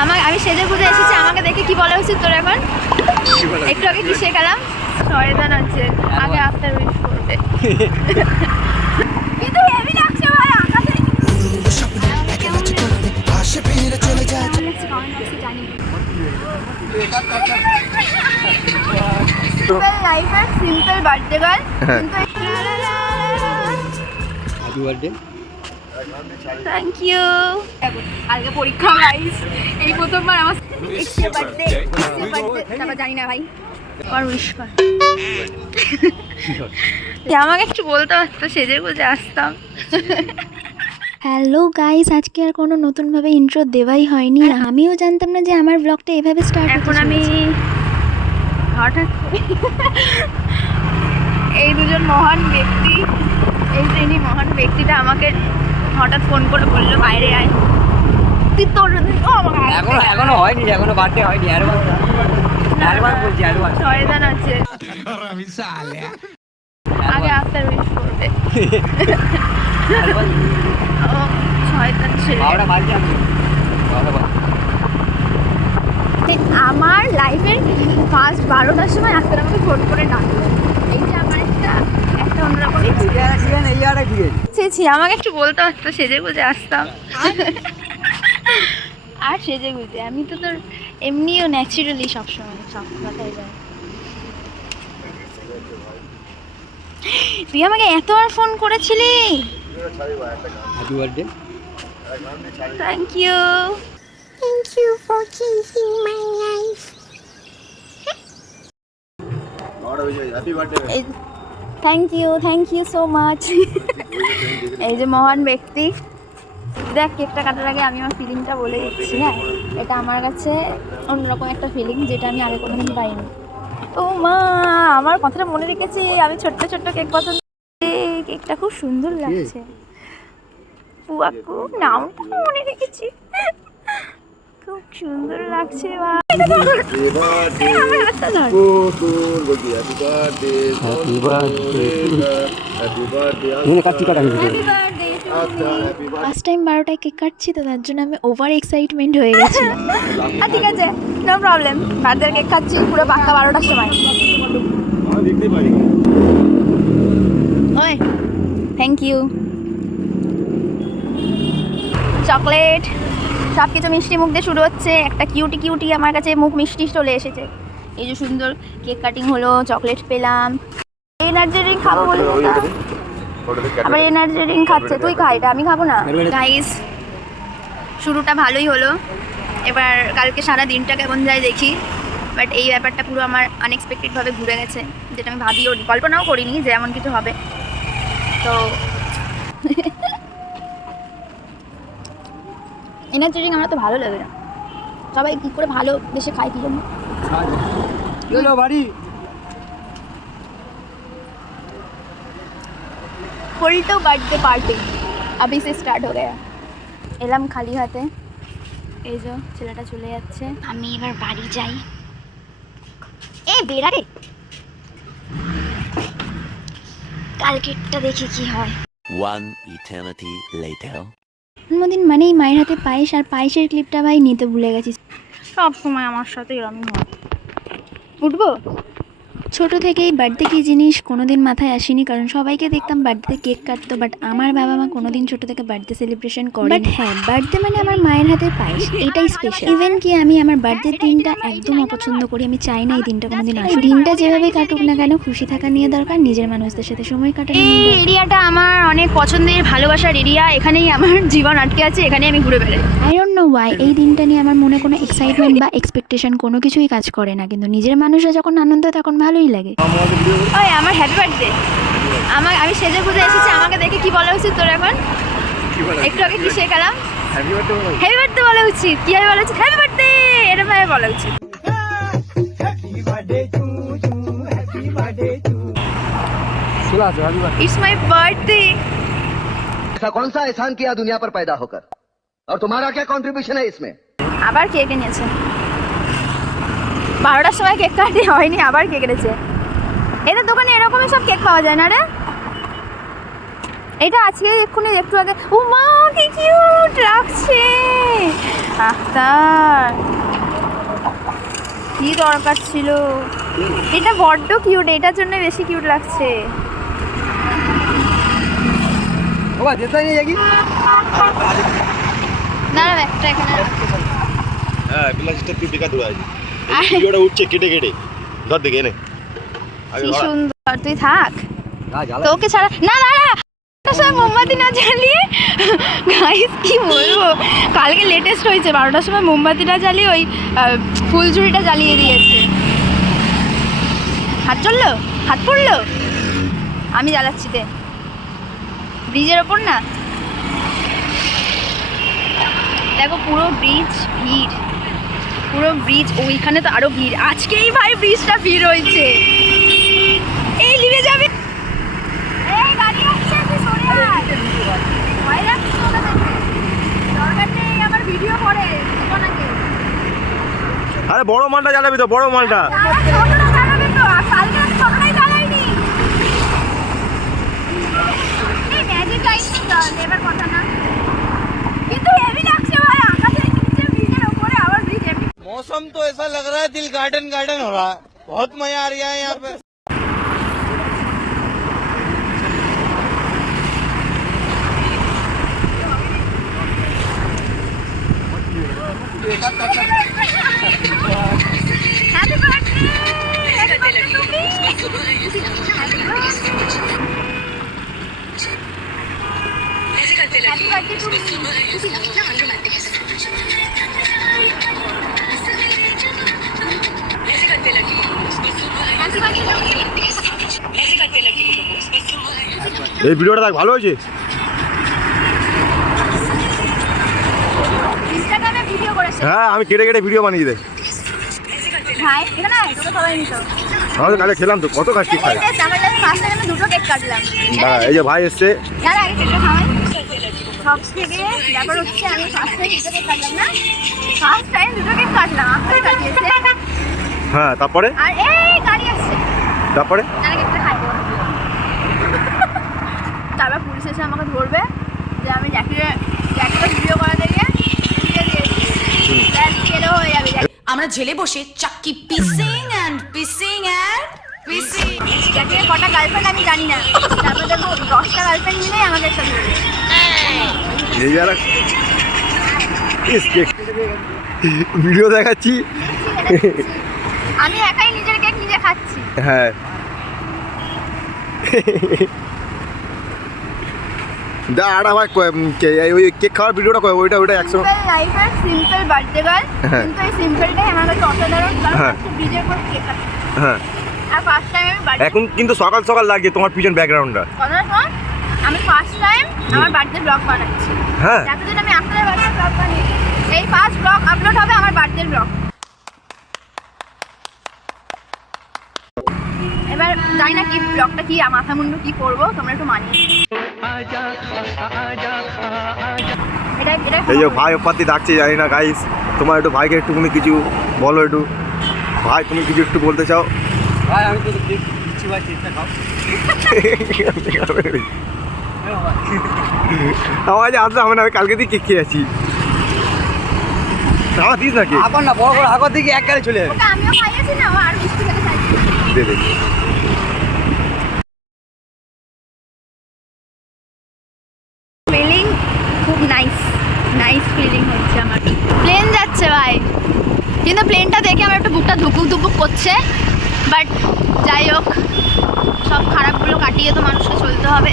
আমি সেজে গুজে এসেছি, আমাকে দেখে কি বলা উচিত তোর এখন? একটু আগে কি শেখালাম? শয়তান আছে, আগে আফটার উইশ করবে। কিন্তু হেভি লাগছে ভাই, আকাশে লাইফের সিম্পল বার্থডে গার্ল, কিন্তু হ্যাপি বার্থডে। Thank you. আজকে পরীক্ষা গাইস, এই প্রথমবার আমার বার্থডে, তারপর জানি না ভাই আর উইশ কর। আমাকে একটু বলতে পারতো, সেজে গুজে আসতাম। হ্যালো গাইস, আজকে আর কোনো নতুনভাবে ইন্ট্রো দেওয়াই হয়নি। আমিও জানতাম না যে আমার ব্লগটা এভাবে স্টার্ট হতে এখন আমি হঠাৎ এই দুজন মহান ব্যক্তি, এই যিনি মহান ব্যক্তিটা আমাকে হঠাৎ ফোন করে বললো বাইরে আয়। তুই তোর এখনো হয়নি, এখনো বার্থডে হয়নি। অ্যাডভান্স বলছি, অ্যাডভান্স। শয়তান আছে, আগে আফটার উইশ করবে। ও শয়তান ছেলে। আমার লাইফের ফার্স্ট 12টার সময় আজকে আমাকে ফোন করে ডাকলো। এই যে আমার একটা অন্যরকম ছি, আমাকে একটু বলতে পারতো, সেজে গুজে আসতাম। আর সেজে গুজে আমি তো তোর এমনিও ন্যাচারালি সবসময় সব কথাই যায়। তুই আমাকে এতবার ফোন করেছিলি। Happy birthday. Thank you. Thank you for changing my life. Thank you so much. এই যে মহান ব্যক্তি, দেখ কেকটা কাটার আগে আমি আমার ফিলিংটা বলে দিচ্ছি। হ্যাঁ, এটা আমার কাছে অন্যরকম একটা ফিলিং, যেটা আমি আগে কোনোদিন পাইনি। ও মা, আমার কথাটা মনে রেখেছি। আমি ছোট্ট ছোট্ট কেক পছন্দ করি, কেকটা খুব সুন্দর লাগছে। পুয়াকু নামটা মনে রেখেছি, খুব সুন্দর লাগছে। ফার্স্ট টাইম 12টায় কেক কাটছি তো, তার জন্য আমি ওভার এক্সাইটমেন্ট হয়ে গেছিলাম। ঠিক আছে, নো প্রবলেম। বার্থডে কেক খাচ্ছি পুরো পাক্কা 12টার সময়। ওই থ্যাংক ইউ। চকলেট, সব কিছু মিষ্টি মুখ দিয়ে শুরু হচ্ছে। একটা কিউটি আমার কাছে মুখ মিষ্টি চলে এসেছে। এই যে সুন্দর কেক কাটিং হলো, চকলেট পেলাম। এনার্জি ড্রিঙ্ক খাবো বলে আবার এনার্জি ড্রিঙ্ক খাচ্ছে। তুই খা, এটা আমি খাবো না। গাইস, শুরুটা ভালোই হলো, এবার কালকে সারা দিনটা কেমন যায় দেখি। বাট এই ব্যাপারটা পুরো আমার আনএক্সপেক্টেডভাবে ঘুরে গেছে, যেটা আমি ভাবিও কল্পনাও করিনি যে এমন কিছু হবে। তো এনার্জি ড্রিঙ্ক আমার তো ভালো লাগে না, সবাই কী করে ভালো বেশি খায় কি জন্য। फुल टू बर्थडे पार्टी अभी से स्टार्ट हो गया। এলাম খালি হাতে, এই যে ছেলেটা চলে যাচ্ছে। আমি এবার বাড়ি যাই। এ বেড়া রে, কালকেরটা দেখি কি হয়। One eternity later. জন্মদিন মানেই মায়ের হাতে পায়েস, আর পায়েসের ক্লিপটা ভাই নিতে ভুলে গেছি। সব সময় আমার সাথে এরকমই হয়। উঠবো? ছোট থেকেই বার্থডে কী জিনিস কোনোদিন মাথায় আসেনি, কারণ সবাইকে দেখতাম বার্থডে কেক কাটতো, বাট আমার বাবা মা কোনোদিন ছোট থেকে বার্থডে সেলিব্রেশন করে। বাট হ্যাঁ, বার্থডে মানে আমার মায়ের হাতের পায়েস, এটাই স্পেশাল। ইভেন কি আমি আমার বার্থডে দিনটা একদম অপছন্দ করি, আমি চাই না এই দিনটা কোনোদিন আসুক। দিনটা যেভাবে কাটুক না কেন, খুশি থাকা নিয়ে দরকার, নিজের মানুষদের সাথে সময় কাটানো। এই এরিয়াটা আমার অনেক পছন্দের, ভালোবাসার এরিয়া। এখানেই আমার জীবন আটকে আছে, এখানেই আমি ঘুরে বেড়াই। আই ডোন্ট নো ওয়াই এই দিনটা নিয়ে আমার মনে কোনো এক্সাইটমেন্ট বা এক্সপেকটেশন কোনো কিছুই কাজ করে না, কিন্তু নিজের মানুষরা যখন আনন্দ তখন ভালোই লাগে। ওই আমার হ্যাপি বার্থডে। আমি সেজে গুজে এসেছি, আমাকে দেখে কি বলা উচিত তোর এখন? একটু আগে কি শেখালাম? হ্যাপি বার্থডে বলা উচিত। কিভাবে বলা উচিত? হ্যাপি বার্থডে, এরকম ভাবে বলা উচিত। It's my birthday. ऐसा कौन सा एहसान किया दुनिया पर पैदा होकर, और तुम्हारा क्या कंट्रीब्यूशन है इसमें? আবার কেক এনেছে। 12টার সময় কেক কাটি হয়নি, আবার কেক এনেছে। এদের দোকানে এরকমই সব কেক পাওয়া যায় না রে? এটা আজকে এক্ষুনি একটু আগে, ও মা কি কিউট লাগছে। আখতার কি দরকার ছিল, এটা বড্ড কিউট, এটার জন্য বেশি কিউট লাগছে। বাবা যেতে নিয়ে যাবি না না একটা এখানে হ্যাঁ প্লাস্টিকটা তুই বেকার দূরে আছে ভিডিওটা উঠছে কেটে কেটে ধর দেখে এনে কি সুন্দর, তুই থাক জ্বালা তোকে ছাড়া না না না মোমবাতি না জ্বালিয়ে, গাইস কি বলবো, কালকে লেটেস্ট হয়েছে 12টার সময় মোমবাতিটা জ্বালিয়ে ওই ফুলঝুরিটা জ্বালিয়ে দিয়েছে। হাত চললো, হাত পড়লো, আমি জ্বালাচ্ছি তে ব্রিজের ওপর না, দেখো পুরো ব্রিজ ভিড়, পুরো ব্রিজ, ওইখানে তো আরো ভিড়, আজকেই ভাই ব্রিজটা ভিড় হয়েছে। এই লিভে যাবে, এই গাড়ি আসছে, তুই সরে আয়, ভয় লাগছে ওটা দেখে, দরকার নেই আমার ভিডিও করে নাকি। আরে বড় মালটা জ্বালাবি তো, বড় মালটা ছোটটা চালাবে তো, আর কালকে আমি ছোটটাই চালাইনি। এই ম্যাজিক লাইট নেবার কথা না, কিন্তু হেভি লাগছে ভাই, আকাশের নিচে ব্রিজের উপরে আবার ব্রিজ হেভি। मौसम तो ऐसा लग रहा है दिल गार्डन गार्डन हो रहा है, बहुत मजा आ रहा है यहाँ पे। Happy birthday! Happy birthday to me! Happy birthday to me! Happy birthday to me! এই ভিডিওটা দেখ ভালো হয়েছে ইনস্টাগ্রামে ভিডিও করেছে হ্যাঁ আমি কেটে কেটে ভিডিও বানিয়ে দেয় ভাই, এখানে আয়, তোকে সবাই নিত। আমাদের কালে খেলাম তো কত কাজ ঠিক খাই আমার লাইফে ফার্স্ট টাইম আমি দুটো কেক কাটলাম। এই যে ভাই এসছে যারা আগে কেকটা খাওয়াই, সব থেকে ব্যাপার হচ্ছে আমি ফার্স্ট টাইম দুটো কেক কাটলাম না, ফার্স্ট টাইম দুটো কেক কাটলাম, আজকে কাটিয়েছে। হ্যাঁ তারপরে আর এই গাড়ি আসছে, তারপরে যারা কেকটা খাইবো, তারপর পুলিশ এসে আমাকে ধরবে যে আমি জ্যাকিটা ভিডিও করাতে গিয়ে ভিডিও দিয়েছি, ব্যাস কেলো হয়ে যাবে। আমরা জেলে বসে চাক্কি পিসিং অ্যান্ড পিসিং অ্যান্ড পিসিং। জ্যাকির কটা গার্লফ্রেন্ড আমি জানি না, তারপর দেখবো 10টা গার্লফ্রেন্ড মিলেই আমাকে একটা ধরবে। এই যারা ভিডিও দেখাচ্ছি আমি একাই নিজের কেক নিজে খাচ্ছি। হ্যাঁ দা আড়া ভাই ওই কেক খাওয়ার ভিডিওটা কয় ওইটা 100 সিম্পল লাইফের সিম্পল বার্থডে গার্ল, কিন্তু এই সিম্পলটাই আমার কাছে অসাধারণ, কারণ আজকে ব্রিজের উপর কেক কাটছি। হ্যাঁ আর ফার্স্ট টাইম আমি বার্থডে, এখন কিন্তু সকাল সকাল লাগছে তোমার পিছন ব্যাকগ্রাউন্ডটা কথাটা শোন, আমি ফার্স্ট টাইম আমার বার্থডে ব্লগ বানাচ্ছি। হ্যাঁ এতদিন আমি আপনাদের বার্থডে ব্লগ বানিয়েছি, এই ফার্স্ট ব্লগ আপলোড হবে আমার বার্থডে ব্লগ। এবার জানি না কি ব্লগটা কি মাথা মুন্ডু কি করবো, তোমরা একটু মানিয়ে। এই যে ভাই পাতি ডাকছে জানি না গাইস, তোমার একটু ভাইকে একটুখানি কিছু বলো, একটু ভাই তুমি কিছু একটু বলতে চাও? ভাই আমি তো দিচ্ছি ভাই, চেষ্টা খাও। আমার যে আসতে হবে না, আমি কালকে দিয়ে কেক খেয়ে আছি, আমার দিস নাকি এখন না বড় বড় হাগর দিকে এক গাড়ি চলে যাবে। ওটা আমিও খাইয়েছি না, ও আর মিষ্টি খেতে চাইছি। দে দে ফিলিং খুব নাইস নাইস ফিলিং হচ্ছে আমার। প্লেন যাচ্ছে ভাই, কিন্তু প্লেনটা দেখে আমার একটু বুকটা ধুপুক ধুপুক করছে, বাট যাই হোক, সব খারাপগুলো কাটিয়ে তো মানুষকে চলতে হবে।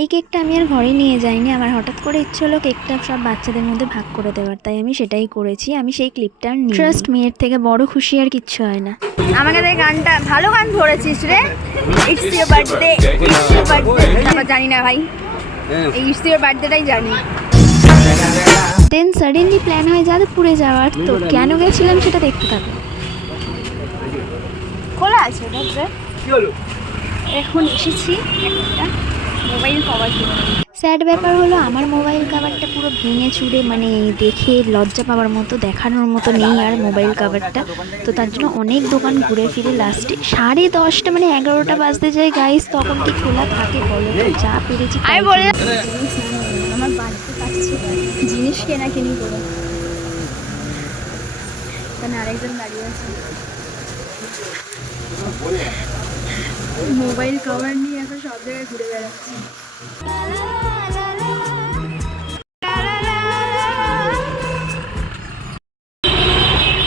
এই কেকটা আমি আর ঘরে নিয়ে যাইনি, আমার হঠাৎ করে ইচ্ছে হলো কেকটা সব বাচ্চাদের মধ্যে ভাগ করে দেওয়ার, তাই আমি সেটাই করেছি। আমি সেই ক্লিপটা আর নিই। ট্রাস্ট মি, এর থেকে বড় খুশি আর কিচ্ছু হয় না। আমাকে দেখ গানটা, ভালো গান ধরেছিস রে, it's your birthday, it's your birthday. তারপর জানি না ভাই, এই ইটস ইউর বার্থডেটাই জানি। দেন সাডেনলি প্ল্যান হয় যাদবপুরে যাওয়ার, তো কেন গেছিলাম সেটা দেখতে থাকো। খোলা আছে ওটা, কি হলো? এখন এসেছি একটা মোবাইল কভার কিনে। স্যাড ব্যাপার হলো আমার মোবাইল কভারটা পুরো ভেঙে চুরে মানে দেখে লজ্জা পাওয়ার মতো, দেখানোর মতো নেই আর মোবাইল কভারটা। তো তার জন্য অনেক দোকান ঘুরে ফিরে লাস্টে 10:30 মানে 11টা বাজতে যায় গাইস, তখন কি খোলা থাকে বলো? তো যা পেরেছি আমি বলে আমার বাড়িতে কাটছে জিনিস কেনাকিনি করে, এখানে আরেকজন দাঁড়িয়ে আছে মোবাইল কভার নিয়ে, এখন সব জায়গায় ঘুরে বেড়াচ্ছে।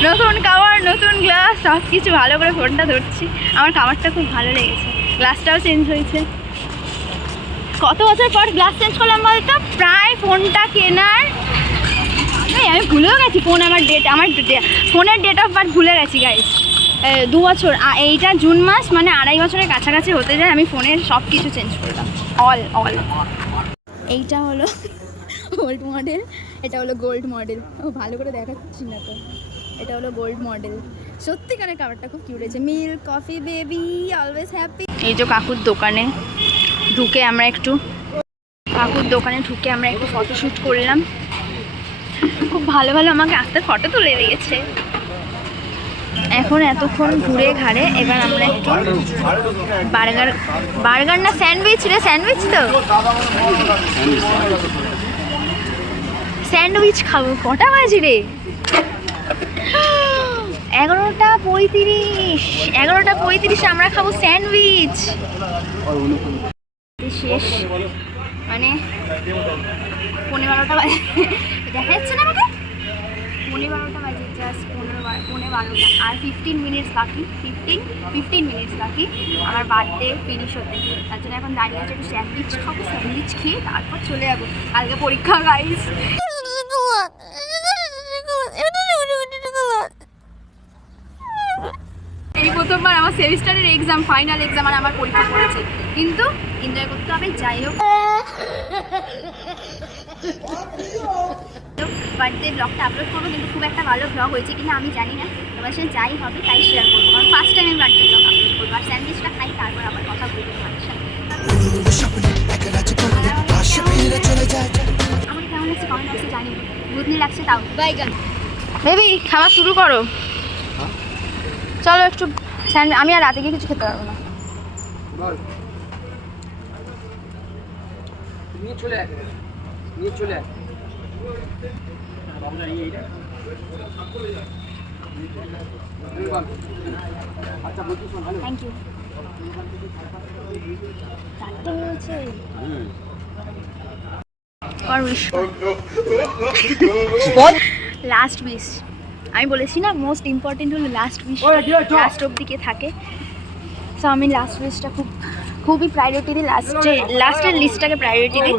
নতুন কাভার, নতুন গ্লাস, সব কিছু ভালো করে ফোনটা ধরছি। আমার কাভারটা খুব ভালো লেগেছে, গ্লাসটাও চেঞ্জ হয়েছে। কত বছর পর গ্লাস চেঞ্জ করলাম বলতো? প্রায় ফোনটা কেনার আমি ভুলেও গেছি, আমার ফোনের ডেট অফ বার্থ ভুলে গেছি গাইস। 2 বছর, এইটা জুন মাস, মানে 2.5 বছরের কাছাকাছি হতে যায় আমি ফোনের সব কিছু চেঞ্জ করলাম, অল। এইটা হলো ওল্ড মডেল, এটা হলো গোল্ড মডেল। ও ভালো করে দেখাচ্ছি না তো, এটা হলো গোল্ড মডেল। সত্যিকারের কাভারটা খুব কিউট হয়েছে। Milk coffee baby always happy. এই যে কাকুর দোকানে ঢুকে আমরা একটু ফটোশ্যুট করলাম। খুব ভালো ভালো আমাকে আস্তে ফটো তুলে দিয়েছে। এখন এতক্ষণ ঘুরে ঘাড়ে এবার আমরা একটু বার্গার না স্যান্ডউইচ রে, স্যান্ডউইচ তো স্যান্ডউইচ খাবো। কটা বাজে রে? 11:35 আমরা খাবো স্যান্ডউইচ। শেষ মানে 12:30 বাজে, দেখা যাচ্ছে না আমাকে? 12:30 বাজে, জাস্ট 12:30 আর 15 মিনিটস বাকি, 15 মিনিটস বাকি আমার বার্থডে ফিনিশ হতে। তার জন্য এখন দাঁড়িয়ে আছে, একটু স্যান্ডউইচ খাবো, স্যান্ডউইচ খেয়ে তারপর চলে যাবো। কালকে পরীক্ষা গাইস। এই প্রথমবার আমার সেমিস্টারের এক্সাম, ফাইনাল এক্সাম আর আমার পরীক্ষা পড়েছে, কিন্তু এনজয় করতে হবে। যাই হোক, বার্থডে ব্লগটা আপলোড করবো, কিন্তু খুব একটা ভালো ব্লগ হয়েছে কিনা আমি জানি না। তোমার সাথে যাই হবে তাই শেয়ার করবো, কারণ ফার্স্ট টাইম আমি বার্থডে ব্লগ আপলোড করবো। আর স্যান্ডউইচটা খাই, তারপর আবার কথা বলবো তোমাদের সাথে। আমাকে কেমন লাগছে কমেন্ট বক্সে জানি, ভূতনি লাগছে তাও। বাইগান বেবি খাওয়া শুরু করো, চলো একটু। আমি আর রাতে গিয়ে কিছু খেতে পারবো না। Thank you. 4টে হয়েছে। লাস্ট উইশ আমি বলেছি না, মোস্ট ইম্পর্টেন্ট হলো লাস্ট উইশ, লাস্ট অবধিকে থাকে। সো আমি লাস্ট উইশটা খুবই প্রায়োরিটি দিই, লাস্টের লিস্টটাকে প্রায়োরিটি দিই।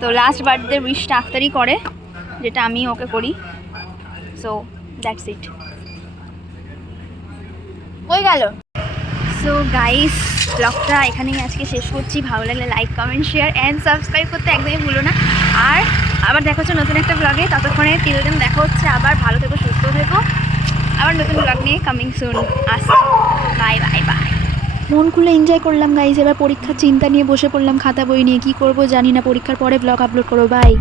তো লাস্ট বার্থডে উইশটা আখতারই করে, যেটা আমি ওকে করি। So that's it. হয়ে গেল। সো গাইস, ব্লগটা এখানেই আজকে শেষ করছি। ভালো লাগলে like, comment, share and subscribe করতে একদমই ভুলো না। আর আবার দেখা হচ্ছে নতুন একটা ব্লগে, ততক্ষণে টিল দেন দেখা হচ্ছে। আবার ভালো থেকো, সুস্থ থেকো। আবার নতুন ব্লগ নিয়ে কামিং সুন আসছে। Bye bye bye. মন খুলে এনজয় করলাম গাইস। এবার পরীক্ষার চিন্তা নিয়ে বসে পড়লাম, খাতা বই নিয়ে। কি করব জানি না, পরীক্ষার পরে ব্লগ আপলোড করবো। বাই।